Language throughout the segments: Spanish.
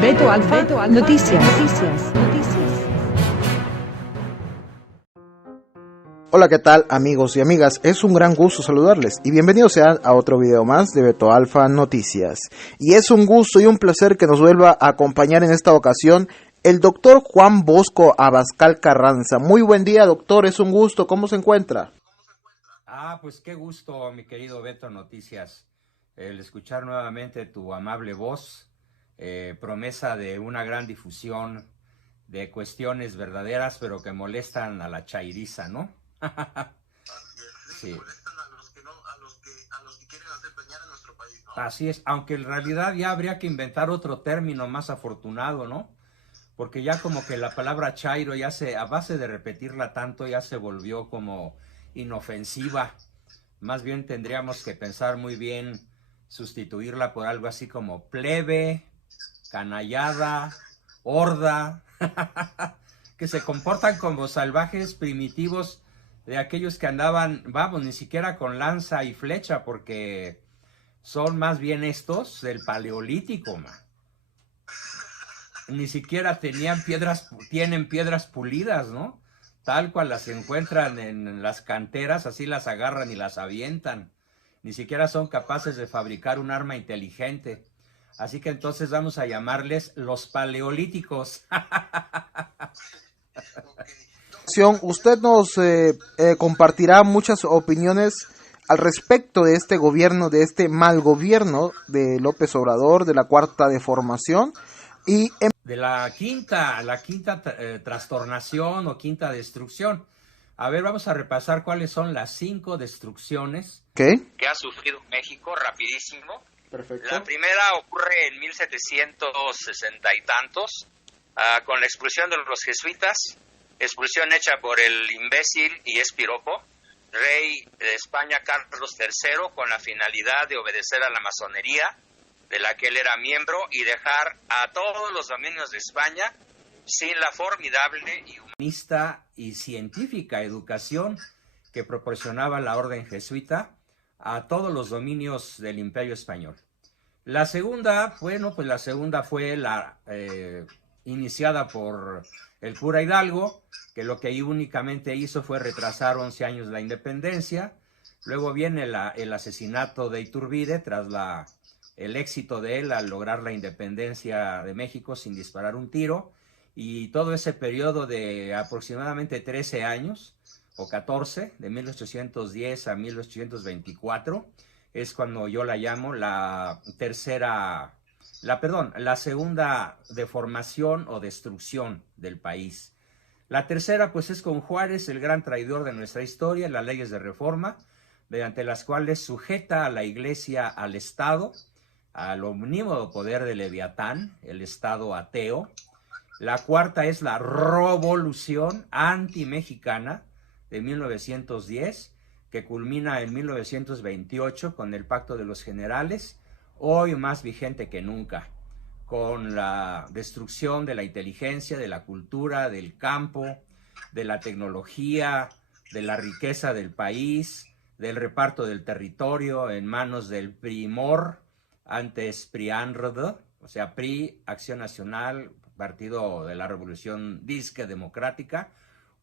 Beto Alfa, Noticias. Hola, ¿qué tal amigos y amigas? Es un gran gusto saludarles y bienvenidos sean a otro video más de Beto Alfa Noticias. Y es un gusto y un placer que nos vuelva a acompañar en esta ocasión el doctor Juan Bosco Abascal Carranza. Muy buen día, doctor, es un gusto. ¿Cómo se encuentra? Pues qué gusto, mi querido Beto Noticias, el escuchar nuevamente tu amable voz, promesa de una gran difusión de cuestiones verdaderas, pero que molestan a la chairiza, ¿no? Sí. Molestan a los que no, a los que quieren hacer dañar a nuestro país, ¿no? Así es, aunque en realidad ya habría que inventar otro término más afortunado, ¿no? Porque ya como que la palabra chairo ya a base de repetirla tanto, ya se volvió como inofensiva. Más bien tendríamos que pensar muy bien sustituirla por algo así como plebe, canallada, horda, que se comportan como salvajes primitivos de aquellos que andaban, vamos, ni siquiera con lanza y flecha, porque son más bien estos del paleolítico, man. Ni siquiera tienen piedras pulidas, ¿no? Tal cual las encuentran en las canteras, así las agarran y las avientan. Ni siquiera son capaces de fabricar un arma inteligente. Así que entonces vamos a llamarles los paleolíticos. Usted nos compartirá muchas opiniones al respecto de este gobierno, de este mal gobierno de López Obrador, de la cuarta deformación y de la quinta trastornación o quinta destrucción. A ver, vamos a repasar cuáles son las 5 destrucciones que ha sufrido México rapidísimo. Perfecto. La primera ocurre en 1760 y tantos, con la expulsión de los jesuitas, expulsión hecha por el imbécil y espiropo rey de España Carlos III, con la finalidad de obedecer a la masonería, de la que él era miembro, y dejar a todos los dominios de España sin la formidable y humanista y científica educación que proporcionaba la orden jesuita a todos los dominios del Imperio Español. La segunda, la segunda fue iniciada por el cura Hidalgo, que lo que únicamente hizo fue retrasar 11 años la independencia. Luego viene el asesinato de Iturbide tras el éxito de él al lograr la independencia de México sin disparar un tiro, y todo ese periodo de aproximadamente 13 años o 14, de 1810 a 1824, es cuando yo la llamo la segunda deformación o destrucción del país. La tercera, pues, es con Juárez, el gran traidor de nuestra historia, las leyes de reforma, mediante las cuales sujeta a la Iglesia al Estado, al omnímodo poder de Leviatán, el Estado ateo. La cuarta es la revolución antimexicana de 1910, que culmina en 1928 con el Pacto de los Generales, hoy más vigente que nunca, con la destrucción de la inteligencia, de la cultura, del campo, de la tecnología, de la riqueza del país, del reparto del territorio en manos del PRIMOR, antes PRIANRD, o sea, PRI, Acción Nacional, Partido de la Revolución Disque Democrática,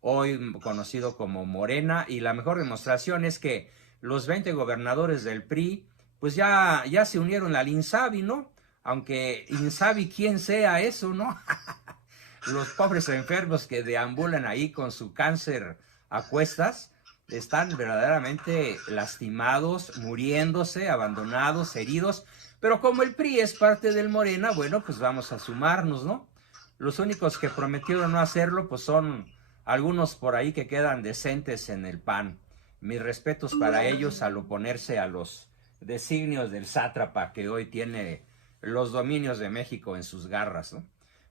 hoy conocido como Morena. Y la mejor demostración es que los 20 gobernadores del PRI, pues ya se unieron al INSABI, ¿no? Aunque INSABI, quién sea eso, ¿no? Los pobres enfermos que deambulan ahí con su cáncer a cuestas, están verdaderamente lastimados, muriéndose, abandonados, heridos. Pero como el PRI es parte del Morena, bueno, pues vamos a sumarnos, ¿no? Los únicos que prometieron no hacerlo, pues son algunos por ahí que quedan decentes en el PAN. Mis respetos para ellos al oponerse a los designios del sátrapa que hoy tiene los dominios de México en sus garras, ¿no?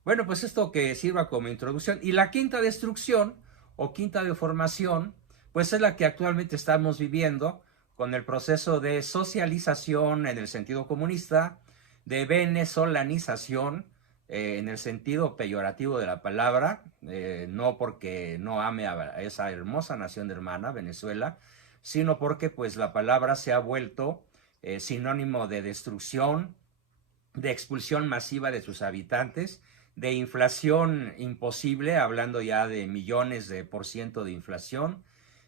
Bueno, pues esto que sirva como introducción. Y la quinta destrucción o quinta deformación, pues es la que actualmente estamos viviendo con el proceso de socialización en el sentido comunista, de venezolanización en el sentido peyorativo de la palabra, no porque no ame a esa hermosa nación hermana, Venezuela, sino porque pues la palabra se ha vuelto sinónimo de destrucción, de expulsión masiva de sus habitantes, de inflación imposible, hablando ya de millones de por ciento de inflación,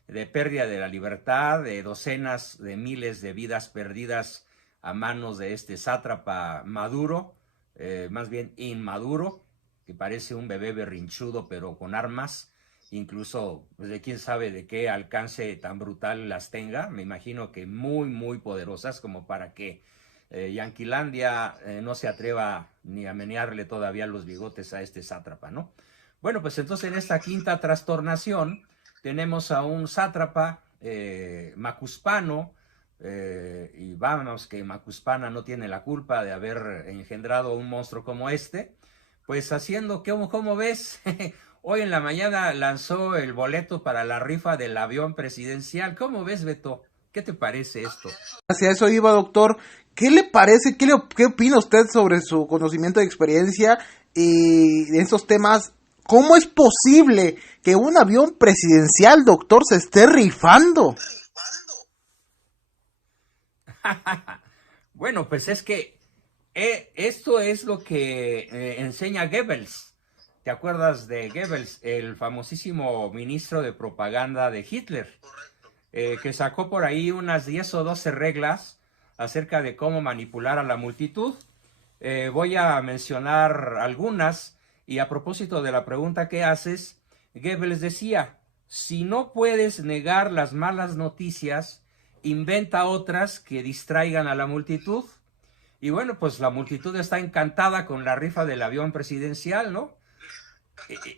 de pérdida de la libertad, de docenas de miles de vidas perdidas a manos de este sátrapa Maduro, más bien inmaduro, que parece un bebé berrinchudo pero con armas, incluso pues, de quién sabe de qué alcance tan brutal las tenga. Me imagino que muy, muy poderosas como para que Yanquilandia no se atreva ni a menearle todavía los bigotes a este sátrapa, ¿no? Bueno, pues entonces en esta quinta trastornación tenemos a un sátrapa macuspano, y vámonos que Macuspana no tiene la culpa de haber engendrado un monstruo como este, pues haciendo, ¿cómo ves? Hoy en la mañana lanzó el boleto para la rifa del avión presidencial. ¿Cómo ves, Beto? ¿Qué te parece esto? Hacia eso iba, doctor. ¿Qué le parece? ¿Qué opina usted sobre su conocimiento y experiencia y en estos temas? ¿Cómo es posible que un avión presidencial, doctor, se esté rifando? Bueno, pues es que esto es lo que enseña Goebbels. ¿Te acuerdas de Goebbels, el famosísimo ministro de propaganda de Hitler? Que sacó por ahí unas 10 o 12 reglas acerca de cómo manipular a la multitud. Voy a mencionar algunas, y a propósito de la pregunta que haces, Goebbels decía, si no puedes negar las malas noticias, inventa otras que distraigan a la multitud. Y bueno, pues la multitud está encantada con la rifa del avión presidencial, ¿no?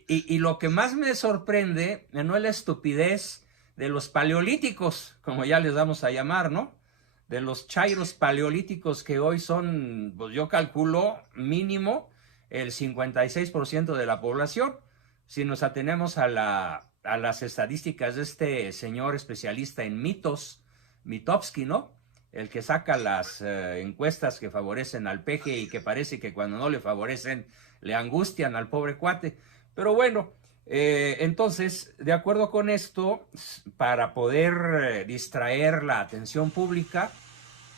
Y lo que más me sorprende no es la estupidez de los paleolíticos, como ya les vamos a llamar, ¿no? De los chairos paleolíticos que hoy son, pues yo calculo mínimo el 56% de la población. Si nos atenemos a las estadísticas de este señor especialista en mitos, Mitofsky, ¿no? El que saca las encuestas que favorecen al peje y que parece que cuando no le favorecen le angustian al pobre cuate. Pero bueno, entonces, de acuerdo con esto, para poder distraer la atención pública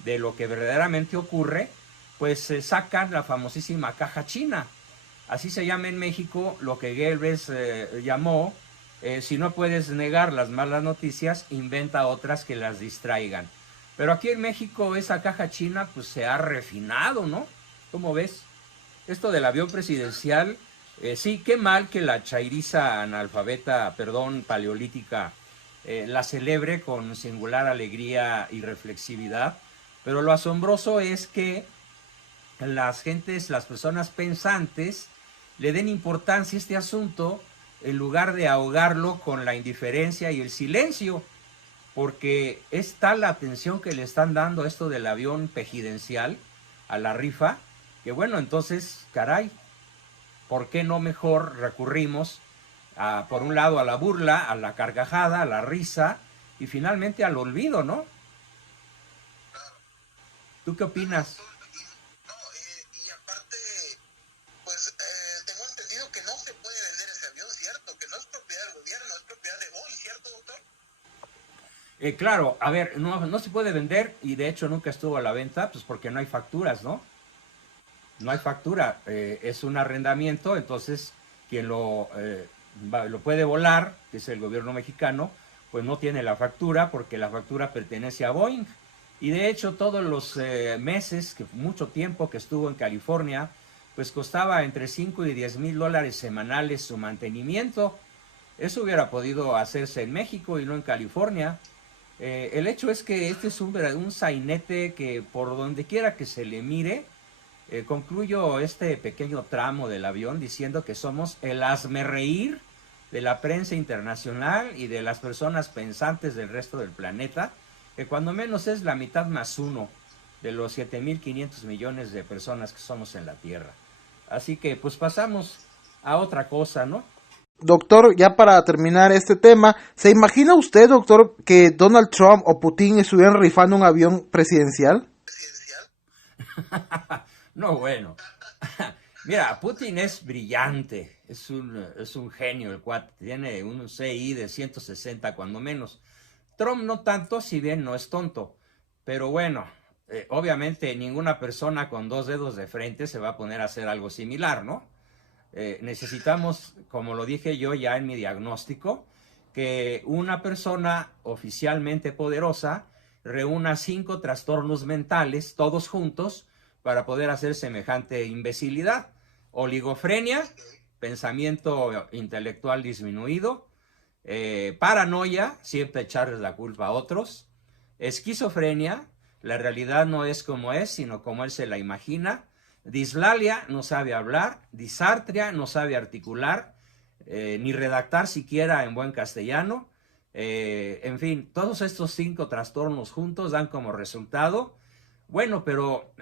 de lo que verdaderamente ocurre, pues sacan la famosísima caja china. Así se llama en México lo que Goebbels llamó, si no puedes negar las malas noticias, inventa otras que las distraigan. Pero aquí en México esa caja china pues se ha refinado, ¿no? ¿Cómo ves? Esto del avión presidencial, sí, qué mal que la chairiza analfabeta, paleolítica, la celebre con singular alegría y reflexividad, pero lo asombroso es que las personas pensantes, le den importancia a este asunto en lugar de ahogarlo con la indiferencia y el silencio, porque es tal la atención que le están dando a esto del avión presidencial, a la rifa, que bueno, entonces, caray, ¿por qué no mejor recurrimos por un lado a la burla, a la carcajada, a la risa y finalmente al olvido, ¿no? ¿Tú qué opinas? No, y aparte, pues tengo entendido que no se puede vender ese avión, ¿cierto? Que no es propiedad del gobierno, es propiedad de Boeing, ¿cierto, doctor? Claro, a ver, no se puede vender y de hecho nunca estuvo a la venta, pues porque no hay facturas, ¿no? No hay factura, es un arrendamiento, entonces quien lo puede volar, que es el gobierno mexicano, pues no tiene la factura porque la factura pertenece a Boeing. Y de hecho todos los meses, mucho tiempo que estuvo en California, pues costaba entre 5 y 10 mil dólares semanales su mantenimiento. Eso hubiera podido hacerse en México y no en California. El hecho es que este es un sainete que por donde quiera que se le mire, concluyo este pequeño tramo del avión diciendo que somos el hazmerreír de la prensa internacional y de las personas pensantes del resto del planeta, que cuando menos es la mitad más uno de los 7.500 millones de personas que somos en la Tierra. Así que pues pasamos a otra cosa, ¿no? Doctor, ya para terminar este tema, ¿se imagina usted, doctor, que Donald Trump o Putin estuvieran rifando un avión presidencial? No, bueno. Mira, Putin es brillante, es un genio el cuate, tiene un CI de 160 cuando menos. Trump no tanto, si bien no es tonto, pero bueno, obviamente ninguna persona con 2 dedos de frente se va a poner a hacer algo similar, ¿no? Necesitamos, como lo dije yo ya en mi diagnóstico, que una persona oficialmente poderosa reúna 5 trastornos mentales, todos juntos, para poder hacer semejante imbecilidad. Oligofrenia, pensamiento intelectual disminuido, paranoia, siempre echarles la culpa a otros, esquizofrenia, la realidad no es como es, sino como él se la imagina, dislalia, no sabe hablar, disartria, no sabe articular, ni redactar siquiera en buen castellano. En fin, todos estos 5 trastornos juntos dan como resultado. Bueno, pero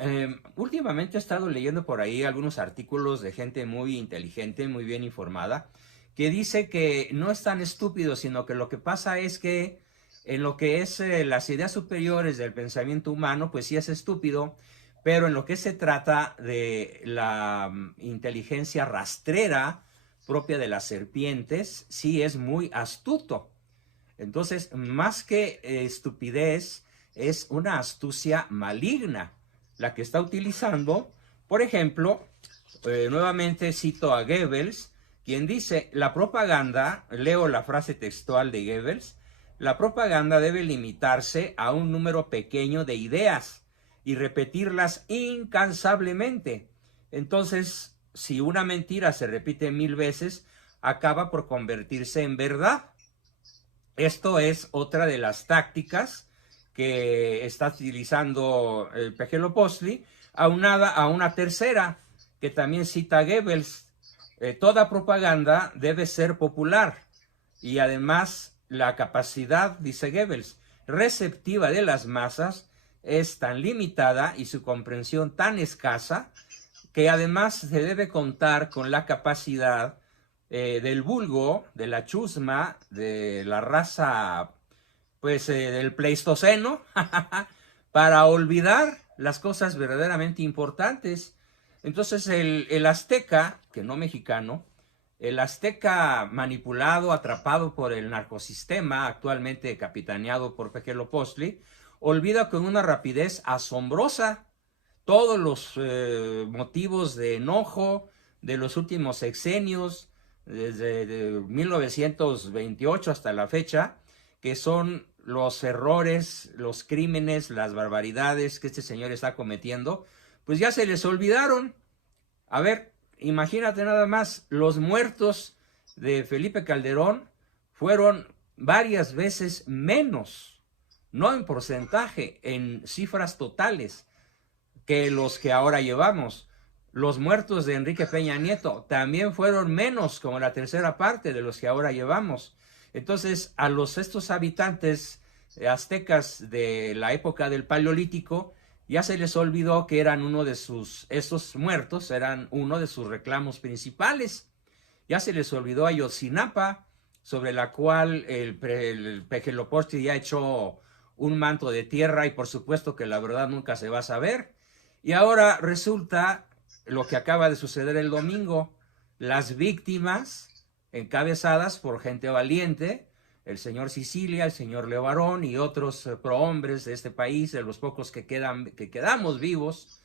últimamente he estado leyendo por ahí algunos artículos de gente muy inteligente, muy bien informada, que dice que no es tan estúpido, sino que lo que pasa es que en lo que es las ideas superiores del pensamiento humano, pues sí es estúpido, pero en lo que se trata de la inteligencia rastrera propia de las serpientes, sí es muy astuto. Entonces, más que estupidez, es una astucia maligna la que está utilizando. Por ejemplo, nuevamente cito a Goebbels, quien dice, la propaganda, leo la frase textual de Goebbels, la propaganda debe limitarse a un número pequeño de ideas y repetirlas incansablemente. Entonces, si una mentira se repite 1000 veces, acaba por convertirse en verdad. Esto es otra de las tácticas que está utilizando el Pejelopostli, aunada a una tercera que también cita Goebbels. Toda propaganda debe ser popular y además la capacidad, dice Goebbels, receptiva de las masas es tan limitada y su comprensión tan escasa que además se debe contar con la capacidad del vulgo, de la chusma, de la raza, pues del Pleistoceno, para olvidar las cosas verdaderamente importantes. Entonces el azteca, que no mexicano, el azteca manipulado, atrapado por el narcosistema, actualmente capitaneado por Pejelopostli, olvida con una rapidez asombrosa todos los motivos de enojo de los últimos sexenios, desde 1928 hasta la fecha, que son los errores, los crímenes, las barbaridades que este señor está cometiendo, pues ya se les olvidaron. A ver, imagínate nada más, los muertos de Felipe Calderón fueron varias veces menos, no en porcentaje, en cifras totales, que los que ahora llevamos. Los muertos de Enrique Peña Nieto también fueron menos, como la tercera parte de los que ahora llevamos. Entonces, a estos habitantes aztecas de la época del Paleolítico, ya se les olvidó que eran esos muertos eran uno de sus reclamos principales. Ya se les olvidó Ayotzinapa, sobre la cual el Pejelopostli ya echó un manto de tierra y por supuesto que la verdad nunca se va a saber. Y ahora resulta lo que acaba de suceder el domingo, las víctimas encabezadas por gente valiente, el señor Sicilia, el señor Levarón y otros prohombres de este país, de los pocos que quedamos vivos,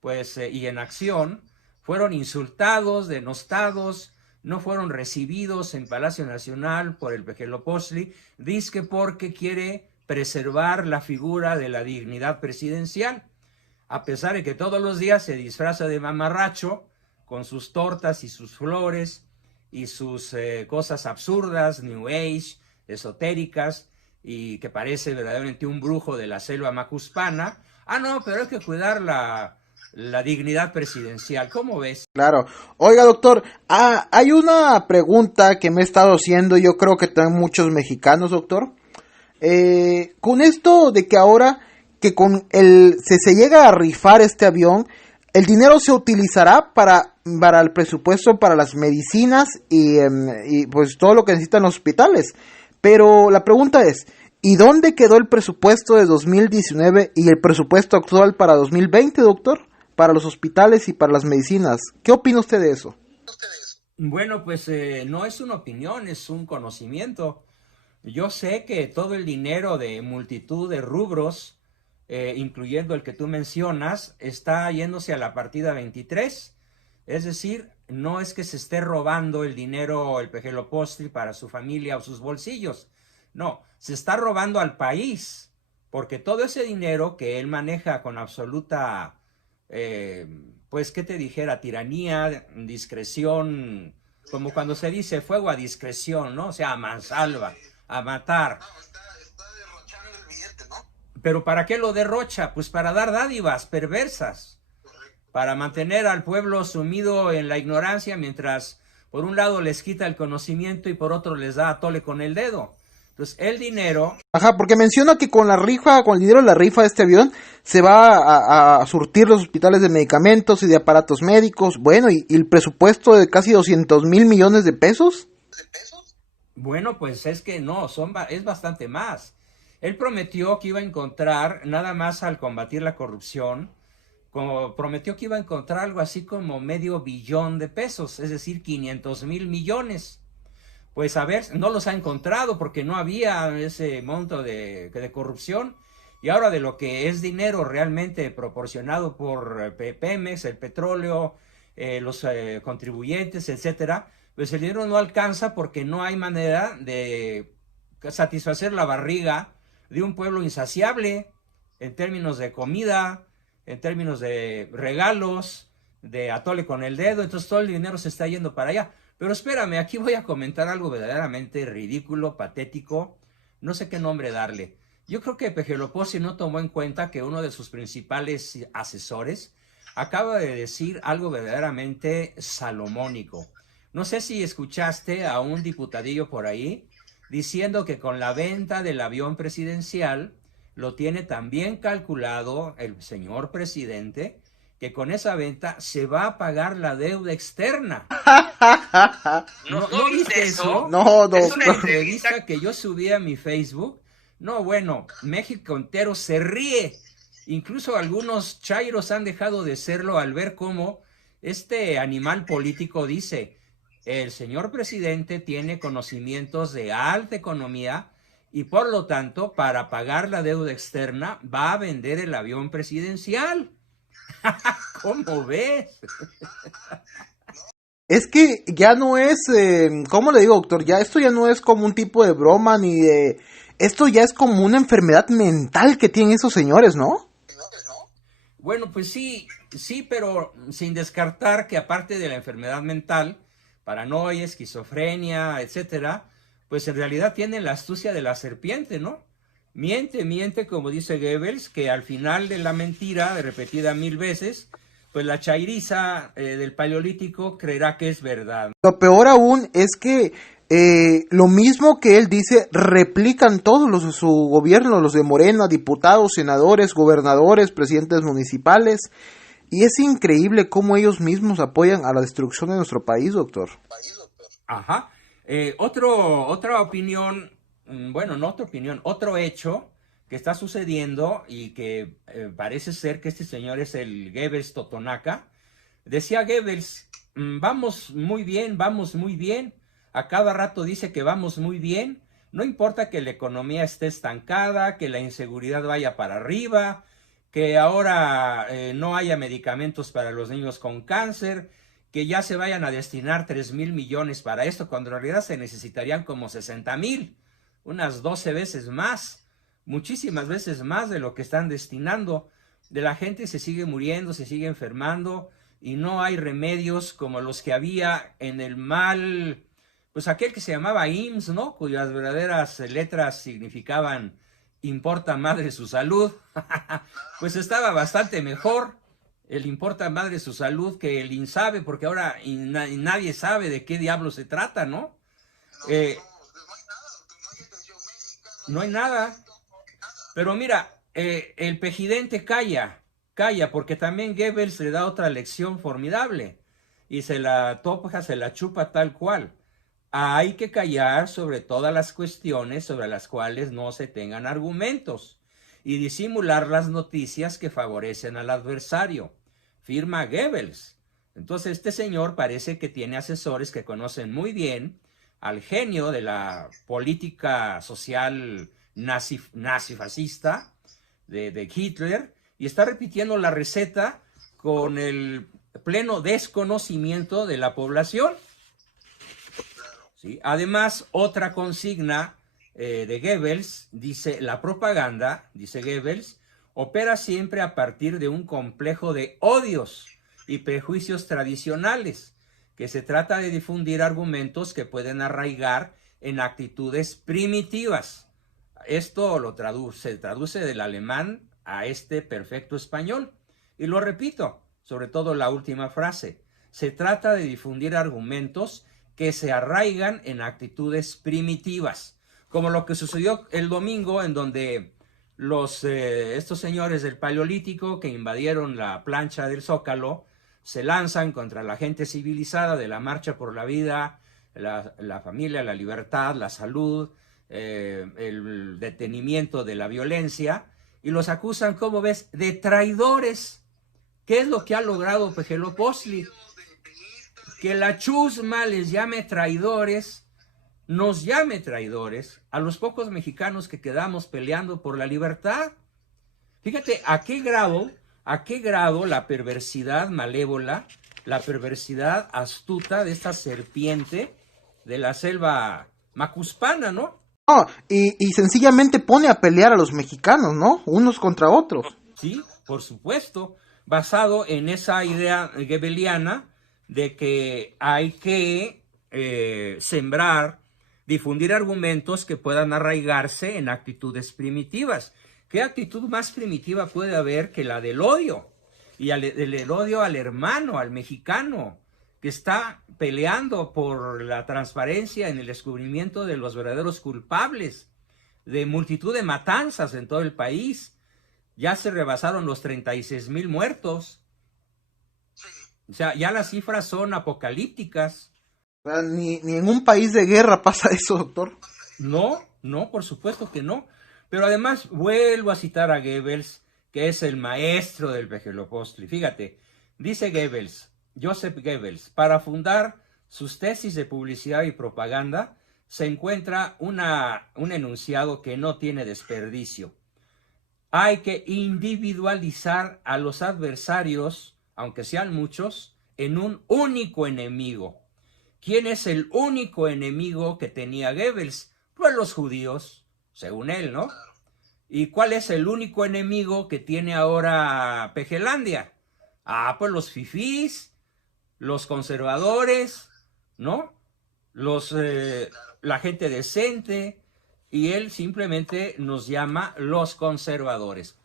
pues y en acción, fueron insultados, denostados, no fueron recibidos en Palacio Nacional por el Pejelopostli, dizque porque quiere preservar la figura de la dignidad presidencial, a pesar de que todos los días se disfraza de mamarracho con sus tortas y sus flores y sus cosas absurdas, New Age, esotéricas, y que parece verdaderamente un brujo de la selva macuspana. Ah, no, pero hay que cuidar la dignidad presidencial. ¿Cómo ves? Claro. Oiga, doctor, hay una pregunta que me he estado haciendo, yo creo que también muchos mexicanos, doctor. Con esto de que ahora que se llega a rifar este avión, el dinero se utilizará para el presupuesto, para las medicinas y pues todo lo que necesitan los hospitales. Pero la pregunta es, ¿y dónde quedó el presupuesto de 2019 y el presupuesto actual para 2020, doctor? Para los hospitales y para las medicinas. ¿Qué opina usted de eso? Bueno, pues no es una opinión, es un conocimiento. Yo sé que todo el dinero de multitud de rubros incluyendo el que tú mencionas, está yéndose a la partida 23. Es decir, no es que se esté robando el dinero el Pejelopostli para su familia o sus bolsillos. No, se está robando al país, porque todo ese dinero que él maneja con absoluta, pues, ¿qué te dijera? Tiranía, discreción, como cuando se dice fuego a discreción, ¿no? O sea, a mansalva, a matar. No, está derrochando el billete, ¿no? ¿Pero para qué lo derrocha? Pues para dar dádivas perversas, para mantener al pueblo sumido en la ignorancia, mientras por un lado les quita el conocimiento y por otro les da a tole con el dedo. Entonces, el dinero... Ajá, porque menciona que con la rifa, con el dinero de la rifa de este avión, se va a surtir los hospitales de medicamentos y de aparatos médicos. Bueno, y el presupuesto de casi 200,000 millones de pesos. ¿De pesos? Bueno, pues es que no, es bastante más. Él prometió que iba a encontrar, nada más al combatir la corrupción, como prometió que iba a encontrar algo así como $500 billion de pesos, es decir, 500,000 millones. Pues a ver, no los ha encontrado porque no había ese monto de corrupción. Y ahora de lo que es dinero realmente proporcionado por Pemex, el petróleo, los contribuyentes, etcétera, pues el dinero no alcanza porque no hay manera de satisfacer la barriga de un pueblo insaciable en términos de comida, en términos de regalos, de atole con el dedo. Entonces todo el dinero se está yendo para allá. Pero espérame, aquí voy a comentar algo verdaderamente ridículo, patético, no sé qué nombre darle. Yo creo que Pejelopostli no tomó en cuenta que uno de sus principales asesores acaba de decir algo verdaderamente salomónico. No sé si escuchaste a un diputadillo por ahí diciendo que con la venta del avión presidencial lo tiene también calculado el señor presidente, que con esa venta se va a pagar la deuda externa. ¿No ¿No viste viste eso? eso? No, Es una La doctor. entrevista que yo subí a mi Facebook. No, bueno, México entero se ríe. Incluso algunos chairos han dejado de serlo al ver cómo este animal político dice: el señor presidente tiene conocimientos de alta economía y por lo tanto, para pagar la deuda externa, va a vender el avión presidencial. ¿Cómo ves? Es que ya no es, ¿cómo le digo, doctor? Ya esto ya no es como un tipo de broma ni de... Esto ya es como una enfermedad mental que tienen esos señores, ¿no? Señores, ¿no? Bueno, pues sí, pero sin descartar que aparte de la enfermedad mental, paranoia, esquizofrenia, etcétera, pues en realidad tienen la astucia de la serpiente, ¿no? Miente, como dice Goebbels, que al final de la mentira, repetida 1000 veces, pues la chairiza del Paleolítico creerá que es verdad. Lo peor aún es que lo mismo que él dice, replican todos los de su gobierno, los de Morena, diputados, senadores, gobernadores, presidentes municipales. Y es increíble cómo ellos mismos apoyan a la destrucción de nuestro país, doctor. País, doctor. Ajá. Otra opinión, bueno, no otra opinión, otro hecho que está sucediendo y que parece ser que este señor es el Goebbels Totonaca. Decía Goebbels, vamos muy bien, a cada rato dice que vamos muy bien, no importa que la economía esté estancada, que la inseguridad vaya para arriba, que ahora no haya medicamentos para los niños con cáncer, que ya se vayan a destinar 3,000 millones para esto, cuando en realidad se necesitarían como 60,000, unas 12 veces más, muchísimas veces más de lo que están destinando. De la gente se sigue muriendo, se sigue enfermando y no hay remedios como los que había en el mal, pues aquel que se llamaba IMSS, ¿no? Cuyas verdaderas letras significaban importa madre su salud. Pues estaba bastante mejor el importa madre su salud que el INSABE, porque ahora nadie sabe de qué diablo se trata, ¿no? No hay nada, doctor. No hay atención médica. No hay nada. Pero mira, el pejidente calla, porque también Goebbels le da otra lección formidable y se la topa, se la chupa tal cual. Hay que callar sobre todas las cuestiones sobre las cuales no se tengan argumentos y disimular las noticias que favorecen al adversario. Firma Goebbels. Entonces este señor parece que tiene asesores que conocen muy bien al genio de la política social nazi-fascista, de Hitler, y está repitiendo la receta con el pleno desconocimiento de la población. ¿Sí? Además, otra consigna de Goebbels dice: la propaganda, dice Goebbels, opera siempre a partir de un complejo de odios y prejuicios tradicionales, que se trata de difundir argumentos que pueden arraigar en actitudes primitivas. Esto se traduce del alemán a este perfecto español. Y lo repito, sobre todo la última frase: se trata de difundir argumentos que se arraigan en actitudes primitivas, como lo que sucedió el domingo, en donde estos señores del Paleolítico que invadieron la plancha del Zócalo se lanzan contra la gente civilizada de la Marcha por la Vida, la familia, la libertad, la salud, el detenimiento de la violencia, y los acusan, ¿cómo ves?, de traidores. ¿Qué es lo que ha logrado Pejelopostli? Que la chusma les llame traidores, nos llame traidores a los pocos mexicanos que quedamos peleando por la libertad. Fíjate a qué grado la perversidad malévola, la perversidad astuta de esta serpiente de la selva macuspana, ¿no? No, y sencillamente pone a pelear a los mexicanos, ¿no? Unos contra otros. Sí, por supuesto, basado en esa idea goebbeliana de que hay que sembrar, difundir argumentos que puedan arraigarse en actitudes primitivas. ¿Qué actitud más primitiva puede haber que la del odio? Y el odio al hermano, al mexicano, que está peleando por la transparencia en el descubrimiento de los verdaderos culpables de multitud de matanzas en todo el país. Ya se rebasaron los 36,000 muertos. O sea, ya las cifras son apocalípticas. O sea, ni en un país de guerra pasa eso, doctor. No, por supuesto que no. Pero además vuelvo a citar a Goebbels, que es el maestro del Pejelopostli. Fíjate, dice Goebbels, Joseph Goebbels: para fundar sus tesis de publicidad y propaganda se encuentra un enunciado que no tiene desperdicio. Hay que individualizar a los adversarios, aunque sean muchos, en un único enemigo. ¿Quién es el único enemigo que tenía Goebbels? Pues los judíos, según él, ¿no? ¿Y cuál es el único enemigo que tiene ahora Pejelandia? Pues los fifís, los conservadores, ¿no? La gente decente, y él simplemente nos llama los conservadores.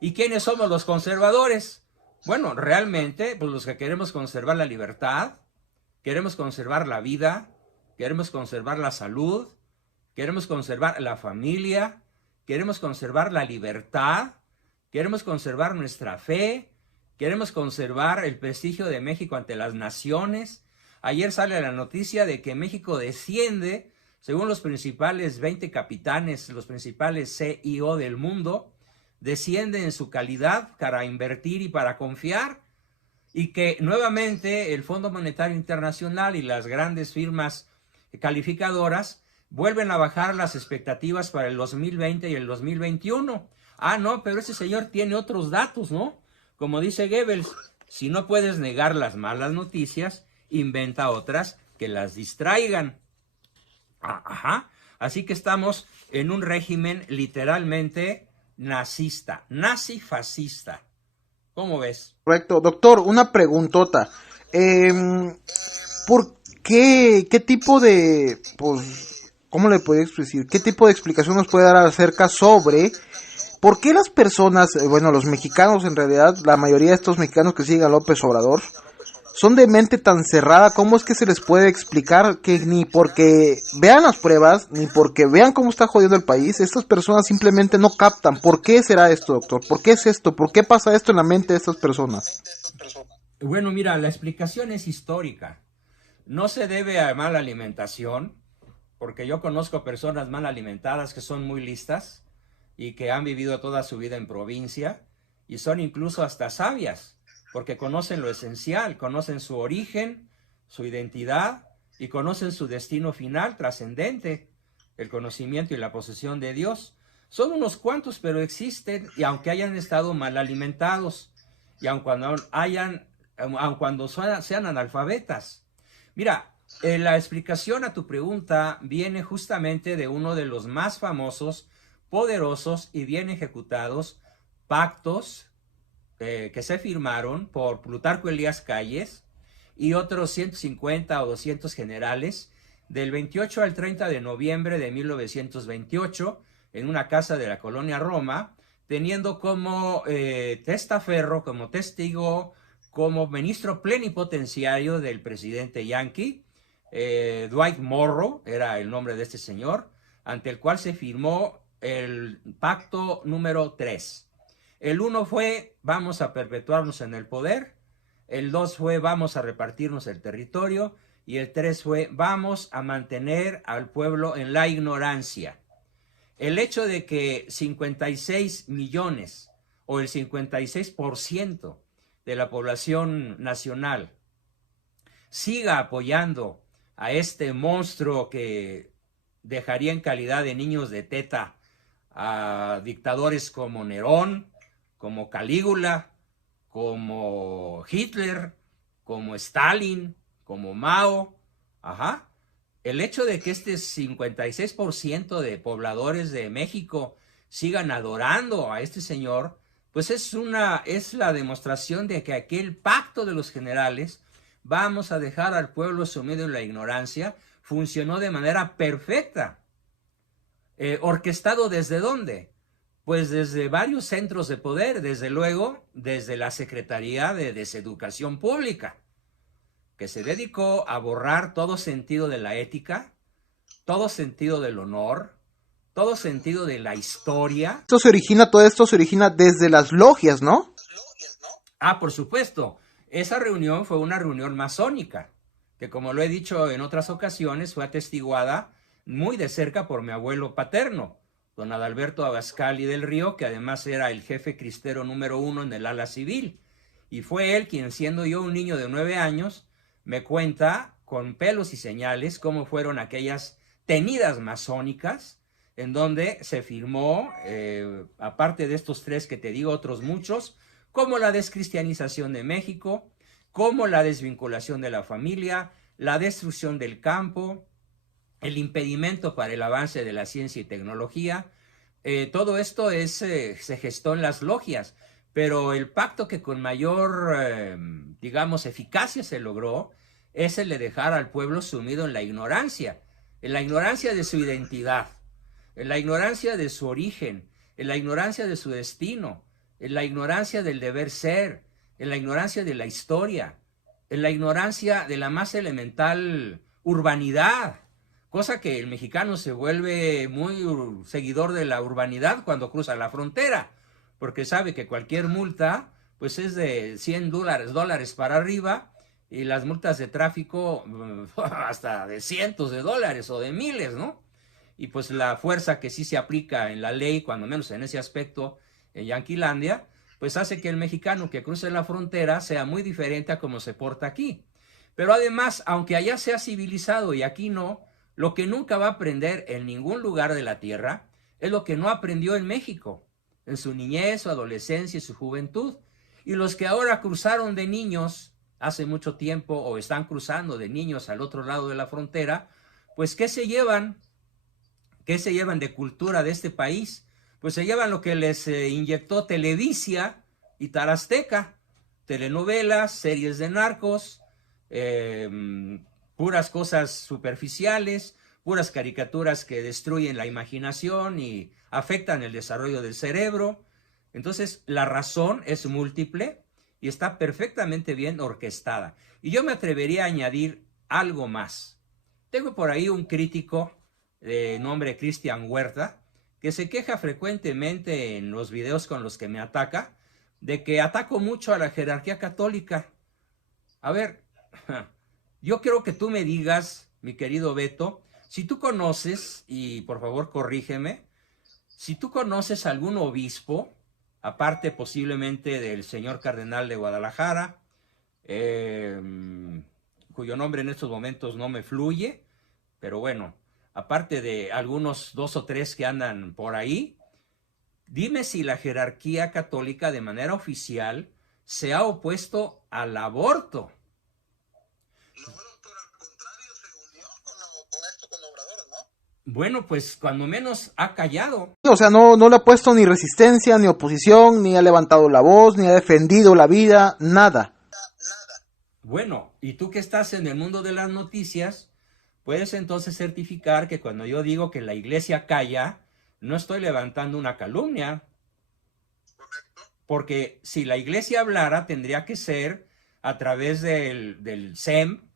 ¿Y quiénes somos los conservadores? Bueno, realmente, pues los que queremos conservar la libertad, queremos conservar la vida, queremos conservar la salud, queremos conservar la familia, queremos conservar la libertad, queremos conservar nuestra fe, queremos conservar el prestigio de México ante las naciones. Ayer sale la noticia de que México desciende, según los principales 20 capitanes, los principales CEO del mundo, desciende en su calidad para invertir y para confiar, y que nuevamente el Fondo Monetario Internacional y las grandes firmas calificadoras vuelven a bajar las expectativas para el 2020 y el 2021. No, pero ese señor tiene otros datos, ¿no? Como dice Goebbels, si no puedes negar las malas noticias, inventa otras que las distraigan. Así que estamos en un régimen literalmente nazista, nazi-fascista. ¿Cómo ves? Correcto. Doctor, una preguntota. ¿Por qué tipo de, pues, cómo le podéis decir? ¿Qué tipo de explicación nos puede dar acerca sobre por qué las personas, bueno, los mexicanos en realidad, la mayoría de estos mexicanos que siguen a López Obrador, son de mente tan cerrada? ¿Cómo es que se les puede explicar que ni porque vean las pruebas, ni porque vean cómo está jodiendo el país, estas personas simplemente no captan? ¿Por qué será esto, doctor? ¿Por qué es esto? ¿Por qué pasa esto en la mente de estas personas? Bueno, mira, la explicación es histórica. No se debe a mala alimentación, porque yo conozco personas mal alimentadas que son muy listas y que han vivido toda su vida en provincia y son incluso hasta sabias, porque conocen lo esencial, conocen su origen, su identidad y conocen su destino final trascendente, el conocimiento y la posesión de Dios. Son unos cuantos, pero existen, y aunque hayan estado mal alimentados, y aun cuando sean analfabetas. Mira, la explicación a tu pregunta viene justamente de uno de los más famosos, poderosos y bien ejecutados pactos que se firmaron por Plutarco Elías Calles y otros 150 o 200 generales del 28 al 30 de noviembre de 1928 en una casa de la colonia Roma, teniendo como testaferro, como testigo, como ministro plenipotenciario del presidente Yankee, Dwight Morrow era el nombre de este señor, ante el cual se firmó el pacto número 3. El 1 fue, vamos a perpetuarnos en el poder. El 2 fue, vamos a repartirnos el territorio. Y el 3 fue, vamos a mantener al pueblo en la ignorancia. El hecho de que 56 millones o el 56% de la población nacional siga apoyando a este monstruo que dejaría en calidad de niños de teta a dictadores como Nerón, como Calígula, como Hitler, como Stalin, como Mao. El hecho de que este 56% de pobladores de México sigan adorando a este señor, pues es la demostración de que aquel pacto de los generales, vamos a dejar al pueblo sumido en la ignorancia, funcionó de manera perfecta. ¿Orquestado desde dónde? Pues desde varios centros de poder, desde luego, desde la Secretaría de Deseducación Pública, que se dedicó a borrar todo sentido de la ética, todo sentido del honor, todo sentido de la historia. Todo esto se origina desde las logias, ¿no? Por supuesto. Esa reunión fue una reunión masónica, que como lo he dicho en otras ocasiones, fue atestiguada muy de cerca por mi abuelo paterno, don Adalberto Abascal y del Río, que además era el jefe cristero número 1 en el ala civil. Y fue él quien, siendo yo un niño de 9 años, me cuenta con pelos y señales cómo fueron aquellas tenidas masónicas en donde se firmó, aparte de estos 3 que te digo, otros muchos, como la descristianización de México, como la desvinculación de la familia, la destrucción del campo, el impedimento para el avance de la ciencia y tecnología. Todo esto se gestó en las logias, pero el pacto que con mayor, digamos, eficacia se logró es el de dejar al pueblo sumido en la ignorancia de su identidad, en la ignorancia de su origen, en la ignorancia de su destino, en la ignorancia del deber ser, en la ignorancia de la historia, en la ignorancia de la más elemental urbanidad, cosa que el mexicano se vuelve muy seguidor de la urbanidad cuando cruza la frontera, porque sabe que cualquier multa pues es de $100 para arriba, y las multas de tráfico hasta de cientos de dólares o de miles, ¿no? Y pues la fuerza que sí se aplica en la ley, cuando menos en ese aspecto, en Yanquilandia, pues hace que el mexicano que cruce la frontera sea muy diferente a cómo se porta aquí. Pero además, aunque allá sea civilizado y aquí no, lo que nunca va a aprender en ningún lugar de la tierra es lo que no aprendió en México, en su niñez, su adolescencia y su juventud. Y los que ahora cruzaron de niños hace mucho tiempo o están cruzando de niños al otro lado de la frontera, pues ¿qué se llevan? ¿Qué se llevan de cultura de este país? Pues se llevan lo que les inyectó Televisa y Tarazteca, telenovelas, series de narcos, puras cosas superficiales, puras caricaturas que destruyen la imaginación y afectan el desarrollo del cerebro. Entonces, la razón es múltiple y está perfectamente bien orquestada. Y yo me atrevería a añadir algo más. Tengo por ahí un crítico de nombre Cristian Huerta, que se queja frecuentemente en los videos con los que me ataca, de que ataco mucho a la jerarquía católica. A ver, yo quiero que tú me digas, mi querido Beto, si tú conoces, y por favor corrígeme, si tú conoces algún obispo, aparte posiblemente del señor cardenal de Guadalajara, cuyo nombre en estos momentos no me fluye, pero bueno, aparte de algunos 2 o 3 que andan por ahí, Dime si la jerarquía católica de manera oficial se ha opuesto al aborto. No, doctor, al contrario, se unió con esto, con Obrador, ¿no? Bueno, pues cuando menos ha callado. O sea, no le ha puesto ni resistencia, ni oposición, ni ha levantado la voz, ni ha defendido la vida, nada. Nada. Bueno, y tú que estás en el mundo de las noticias, puedes entonces certificar que cuando yo digo que la iglesia calla, no estoy levantando una calumnia. Correcto. Porque si la iglesia hablara, tendría que ser a través del SEM,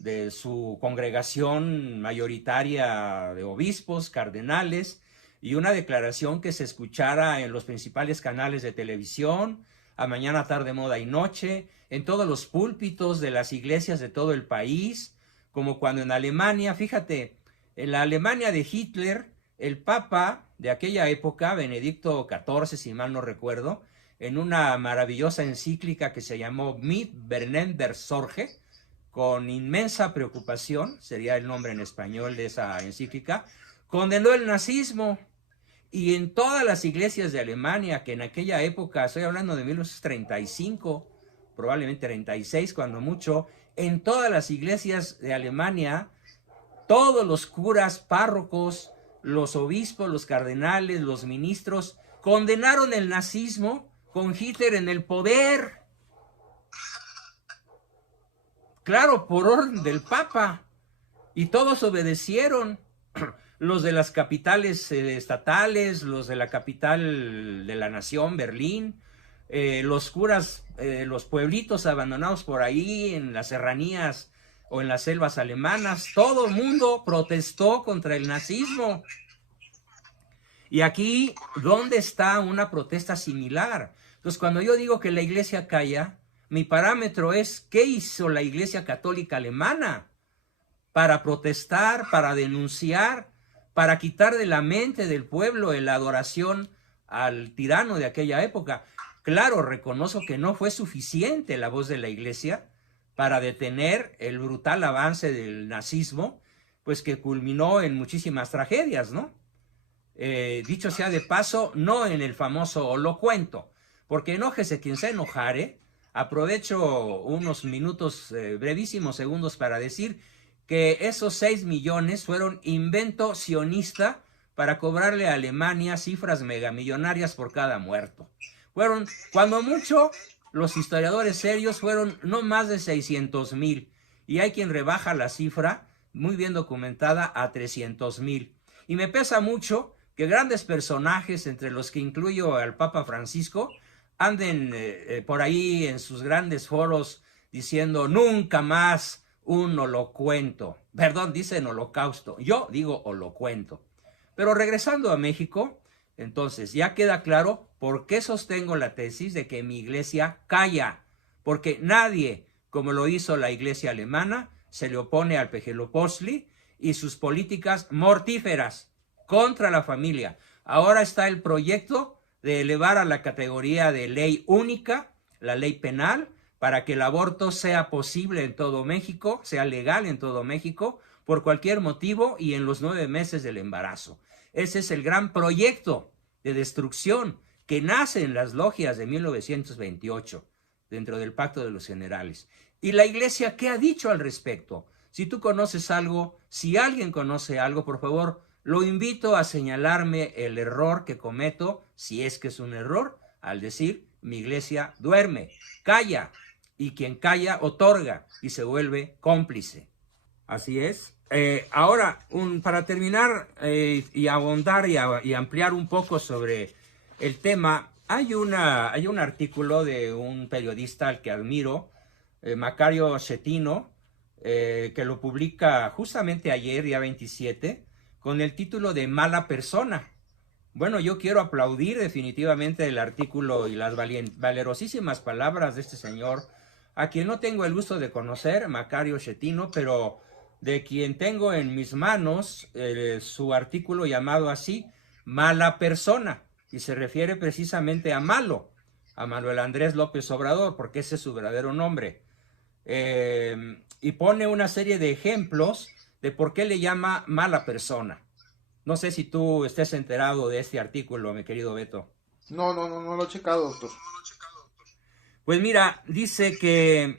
de su congregación mayoritaria de obispos, cardenales, y una declaración que se escuchara en los principales canales de televisión, a mañana, tarde, moda y noche, en todos los púlpitos de las iglesias de todo el país, como cuando en Alemania, fíjate, en la Alemania de Hitler, el Papa de aquella época, Benedicto XIV, si mal no recuerdo, en una maravillosa encíclica que se llamó Mit brennender Sorge, con inmensa preocupación, sería el nombre en español de esa encíclica, condenó el nazismo. Y en todas las iglesias de Alemania, que en aquella época, estoy hablando de 1935, probablemente 36 cuando mucho, en todas las iglesias de Alemania, todos los curas, párrocos, los obispos, los cardenales, los ministros, condenaron el nazismo con Hitler en el poder. Claro, por orden del Papa. Y todos obedecieron. Los de las capitales estatales, los de la capital de la nación, Berlín, los curas, los pueblitos abandonados por ahí en las serranías o en las selvas alemanas, todo el mundo protestó contra el nazismo. Y aquí, ¿dónde está una protesta similar? Entonces, cuando yo digo que la iglesia calla, mi parámetro es ¿qué hizo la iglesia católica alemana para protestar, para denunciar, para quitar de la mente del pueblo la adoración al tirano de aquella época? Claro, reconozco que no fue suficiente la voz de la iglesia para detener el brutal avance del nazismo, pues que culminó en muchísimas tragedias, ¿no? Dicho sea de paso, no en el famoso holocuento, porque enójese quien se enojare. Aprovecho unos minutos, brevísimos segundos para decir que esos 6 millones fueron invento sionista para cobrarle a Alemania cifras megamillonarias por cada muerto. Fueron, cuando mucho, los historiadores serios fueron no más de 600,000, y hay quien rebaja la cifra, muy bien documentada, a 300,000. Y me pesa mucho que grandes personajes, entre los que incluyo al Papa Francisco, anden por ahí en sus grandes foros diciendo nunca más un holocuento. Perdón, dicen holocausto. Yo digo holocuento. Pero regresando a México, entonces ya queda claro por qué sostengo la tesis de que mi iglesia calla. Porque nadie, como lo hizo la iglesia alemana, se le opone al Pejelopoztli y sus políticas mortíferas contra la familia. Ahora está el proyecto de elevar a la categoría de ley única la ley penal para que el aborto sea posible en todo México, sea legal en todo México, por cualquier motivo y en los 9 meses del embarazo. Ese es el gran proyecto de destrucción que nace en las logias de 1928, dentro del Pacto de los Generales. ¿Y la Iglesia qué ha dicho al respecto? Si tú conoces algo, si alguien conoce algo, por favor, lo invito a señalarme el error que cometo, si es que es un error, al decir, mi iglesia duerme, calla, y quien calla otorga y se vuelve cómplice. Así es. Ahora, para terminar y abondar y ampliar un poco sobre el tema, hay un artículo de un periodista al que admiro, Macario Schettino, que lo publica justamente ayer, día 27, con el título de Mala Persona. Bueno, yo quiero aplaudir definitivamente el artículo y las valerosísimas palabras de este señor, a quien no tengo el gusto de conocer, Macario Schettino, pero de quien tengo en mis manos su artículo llamado así, Mala Persona, y se refiere precisamente a malo, a Manuel Andrés López Obrador, porque ese es su verdadero nombre. Y pone una serie de ejemplos de por qué le llama mala persona. No sé si tú estés enterado de este artículo, mi querido Beto. No lo he checado, doctor. Pues mira, dice que,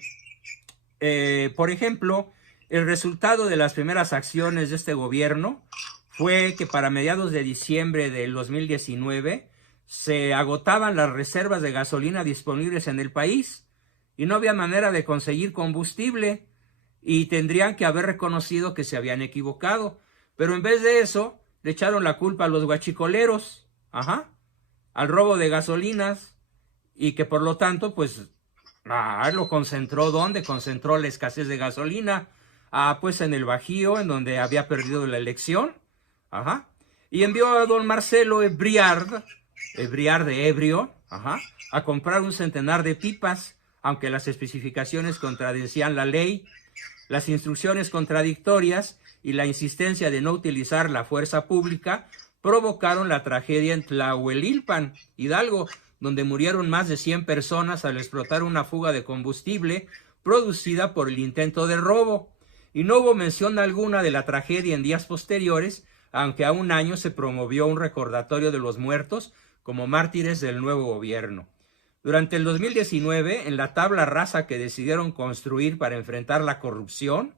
por ejemplo, el resultado de las primeras acciones de este gobierno fue que para mediados de diciembre del 2019 se agotaban las reservas de gasolina disponibles en el país y no había manera de conseguir combustible y tendrían que haber reconocido que se habían equivocado. Pero en vez de eso, le echaron la culpa a los guachicoleros, al robo de gasolinas, y que por lo tanto, pues, lo concentró, ¿dónde? Concentró la escasez de gasolina, pues en el Bajío, en donde había perdido la elección, y envió a don Marcelo Ebrard de ebrio, a comprar un centenar de pipas, aunque las especificaciones contradecían la ley, las instrucciones contradictorias y la insistencia de no utilizar la fuerza pública provocaron la tragedia en Tlahuelilpan, Hidalgo, donde murieron más de 100 personas al explotar una fuga de combustible producida por el intento de robo. Y no hubo mención alguna de la tragedia en días posteriores, aunque a un año se promovió un recordatorio de los muertos como mártires del nuevo gobierno. Durante el 2019, en la tabla rasa que decidieron construir para enfrentar la corrupción,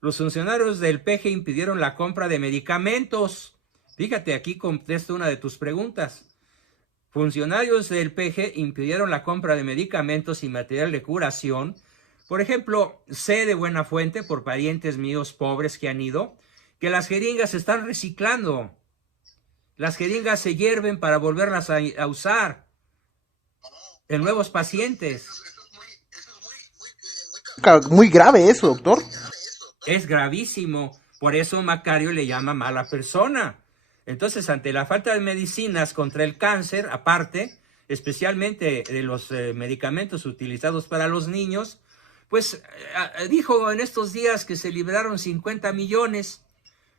los funcionarios del PG impidieron la compra de medicamentos. Fíjate, aquí contesto una de tus preguntas. Funcionarios del PG impidieron la compra de medicamentos y material de curación. Por ejemplo, sé de buena fuente, por parientes míos pobres que han ido, que las jeringas se están reciclando. Las jeringas se hierven para volverlas a usar en nuevos pacientes. Muy grave eso, doctor. Es gravísimo. Por eso Macario le llama mala persona. Entonces, ante la falta de medicinas contra el cáncer, aparte, especialmente de los medicamentos utilizados para los niños, pues dijo en estos días que se liberaron 50 millones.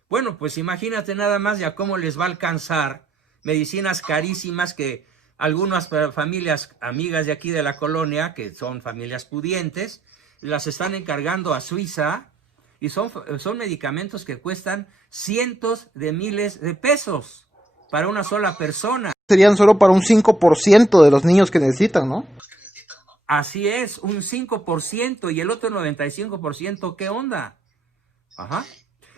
Bueno, pues imagínate nada más ya cómo les va a alcanzar medicinas carísimas que algunas familias amigas de aquí de la colonia, que son familias pudientes, las están encargando a Suiza, y son medicamentos que cuestan cientos de miles de pesos para una sola persona. Serían solo para un 5% de los niños que necesitan, ¿no? Así es, un 5%, y el otro 95%, ¿qué onda?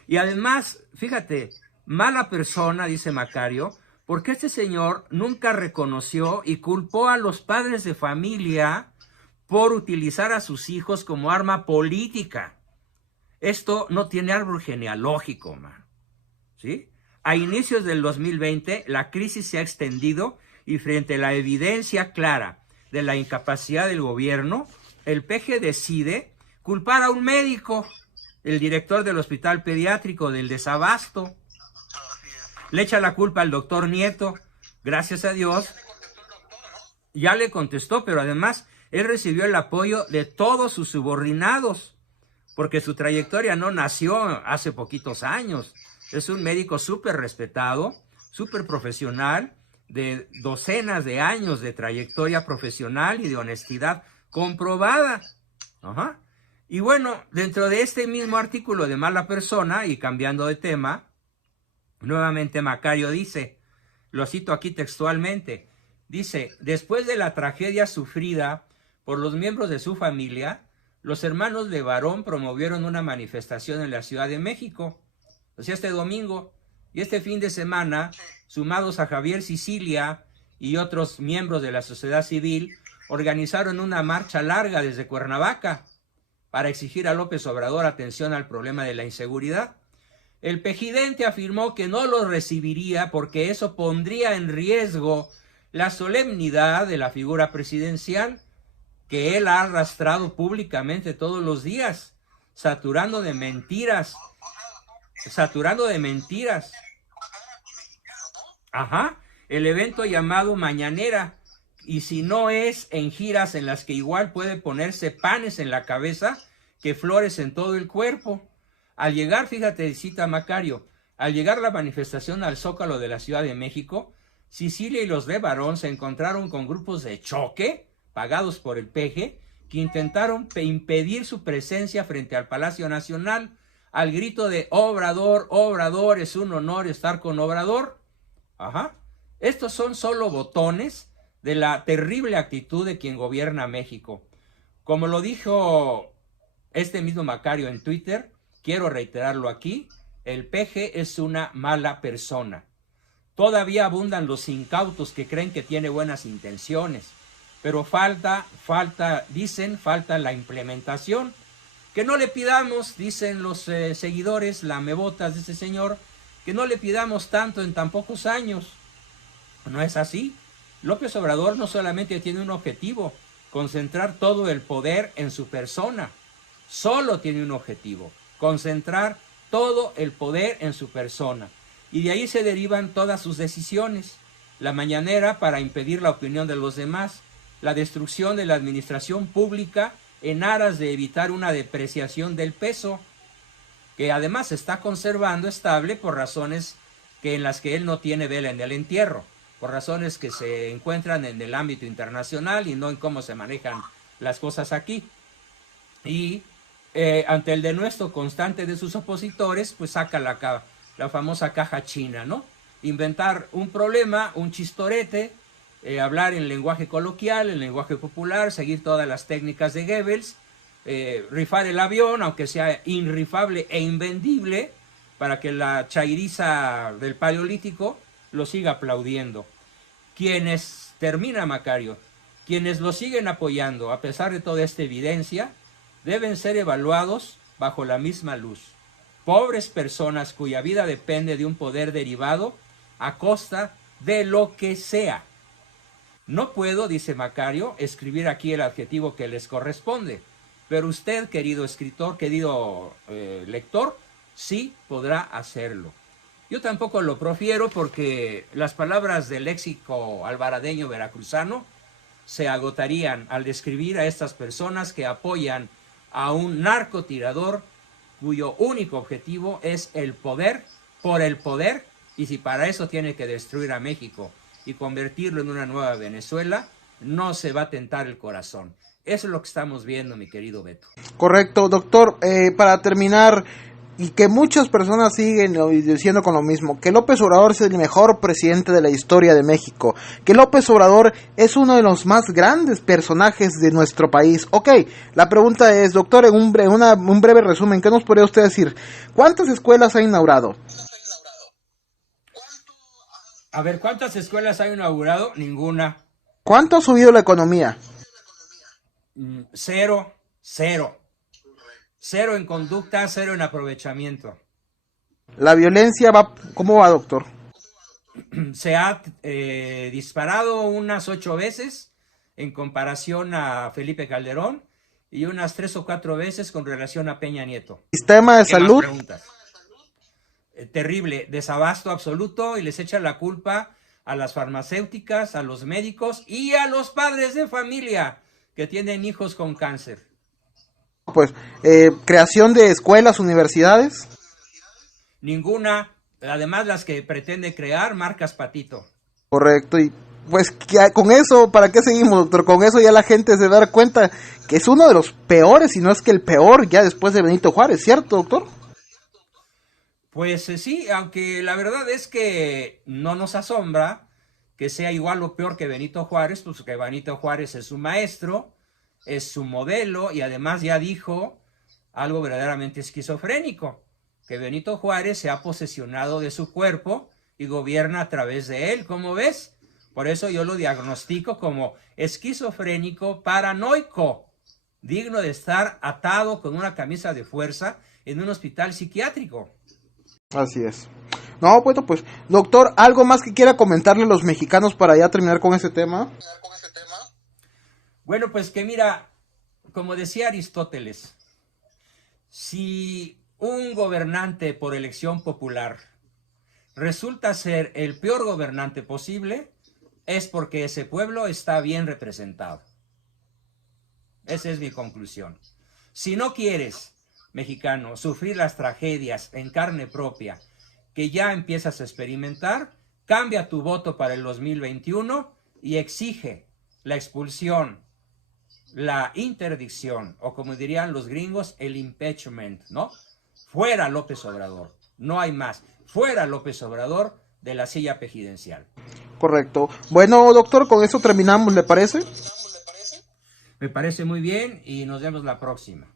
Y además, fíjate, mala persona, dice Macario, porque este señor nunca reconoció y culpó a los padres de familia por utilizar a sus hijos como arma política. Esto no tiene árbol genealógico, ¿sí? A inicios del 2020, la crisis se ha extendido y frente a la evidencia clara de la incapacidad del gobierno, el PG decide culpar a un médico, el director del hospital pediátrico, del desabasto. Le echa la culpa al doctor Nieto. Gracias a Dios, ya le contestó, pero además él recibió el apoyo de todos sus subordinados, porque su trayectoria no nació hace poquitos años. Es un médico súper respetado, súper profesional, de docenas de años de trayectoria profesional y de honestidad comprobada. Y bueno, dentro de este mismo artículo de mala persona, y cambiando de tema, nuevamente Macario dice, lo cito aquí textualmente, dice, después de la tragedia sufrida por los miembros de su familia, los hermanos de Barón promovieron una manifestación en la Ciudad de México, o sea, este domingo, y este fin de semana, sumados a Javier Sicilia y otros miembros de la sociedad civil, organizaron una marcha larga desde Cuernavaca para exigir a López Obrador atención al problema de la inseguridad. El pejidente afirmó que no lo recibiría porque eso pondría en riesgo la solemnidad de la figura presidencial, que él ha arrastrado públicamente todos los días, saturando de mentiras. El evento llamado Mañanera, y si no es en giras en las que igual puede ponerse panes en la cabeza que flores en todo el cuerpo. Al llegar, fíjate, cita Macario, al llegar la manifestación al Zócalo de la Ciudad de México, Sicilia y los de Barón se encontraron con grupos de choque, pagados por el PG, que intentaron impedir su presencia frente al Palacio Nacional, al grito de Obrador, Obrador, es un honor estar con Obrador. Estos son solo botones de la terrible actitud de quien gobierna México. Como lo dijo este mismo Macario en Twitter, quiero reiterarlo aquí, el PG es una mala persona. Todavía abundan los incautos que creen que tiene buenas intenciones, pero falta la implementación. Que no le pidamos, dicen los seguidores, lamebotas de ese señor, que no le pidamos tanto en tan pocos años. No es así. López Obrador no solamente tiene un objetivo, concentrar todo el poder en su persona. Solo tiene un objetivo, concentrar todo el poder en su persona. Y de ahí se derivan todas sus decisiones. La mañanera para impedir la opinión de los demás, la destrucción de la administración pública en aras de evitar una depreciación del peso, que además se está conservando estable por razones en las que él no tiene vela en el entierro, por razones que se encuentran en el ámbito internacional y no en cómo se manejan las cosas aquí. Y ante el denuesto constante de sus opositores, pues saca la famosa caja china, ¿no? Inventar un problema, un chistorete, hablar en lenguaje coloquial, en lenguaje popular, seguir todas las técnicas de Goebbels, rifar el avión, aunque sea inrifable e invendible, para que la chairiza del Paleolítico lo siga aplaudiendo. Termina Macario, quienes lo siguen apoyando a pesar de toda esta evidencia, deben ser evaluados bajo la misma luz. Pobres personas cuya vida depende de un poder derivado a costa de lo que sea. No puedo, dice Macario, escribir aquí el adjetivo que les corresponde, pero usted, querido escritor, querido lector, sí podrá hacerlo. Yo tampoco lo profiero porque las palabras del léxico alvaradeño veracruzano se agotarían al describir a estas personas que apoyan a un narcotirador cuyo único objetivo es el poder por el poder, y si para eso tiene que destruir a México y convertirlo en una nueva Venezuela, no se va a tentar el corazón. Eso es lo que estamos viendo, mi querido Beto. Correcto, doctor. Para terminar, y que muchas personas siguen diciendo con lo mismo, que López Obrador es el mejor presidente de la historia de México, que López Obrador es uno de los más grandes personajes de nuestro país. Ok, la pregunta es, doctor, en un breve resumen, ¿qué nos podría usted decir? ¿Cuántas escuelas ha inaugurado? A ver, ¿cuántas escuelas ha inaugurado? Ninguna. ¿Cuánto ha subido la economía? Cero. Cero en conducta, cero en aprovechamiento. ¿La violencia cómo va, doctor? Se ha disparado unas 8 veces en comparación a Felipe Calderón y unas 3 o 4 veces con relación a Peña Nieto. ¿Sistema de salud? ¿Qué más preguntas? Terrible, desabasto absoluto, y les echa la culpa a las farmacéuticas, a los médicos y a los padres de familia que tienen hijos con cáncer. Pues, creación de escuelas, universidades. Ninguna, además las que pretende crear, marcas patito. Correcto, y pues con eso, ¿para qué seguimos, doctor? Con eso ya la gente se da cuenta que es uno de los peores, si no es que el peor, ya después de Benito Juárez, ¿cierto, doctor? Pues sí, aunque la verdad es que no nos asombra que sea igual o peor que Benito Juárez, pues que Benito Juárez es su maestro, es su modelo, y además ya dijo algo verdaderamente esquizofrénico, que Benito Juárez se ha posesionado de su cuerpo y gobierna a través de él, ¿cómo ves? Por eso yo lo diagnostico como esquizofrénico paranoico, digno de estar atado con una camisa de fuerza en un hospital psiquiátrico. Así es. No, bueno, pues, doctor, ¿algo más que quiera comentarle a los mexicanos para ya terminar con ese tema? Bueno, pues que mira, como decía Aristóteles, si un gobernante por elección popular resulta ser el peor gobernante posible, es porque ese pueblo está bien representado. Esa es mi conclusión. Si no quieres, mexicano, sufrir las tragedias en carne propia que ya empiezas a experimentar, cambia tu voto para el 2021 y exige la expulsión, la interdicción, o como dirían los gringos, el impeachment, ¿no? Fuera López Obrador, no hay más. Fuera López Obrador de la silla presidencial. Correcto. Bueno, doctor, con eso terminamos, ¿le parece? Me parece muy bien y nos vemos la próxima.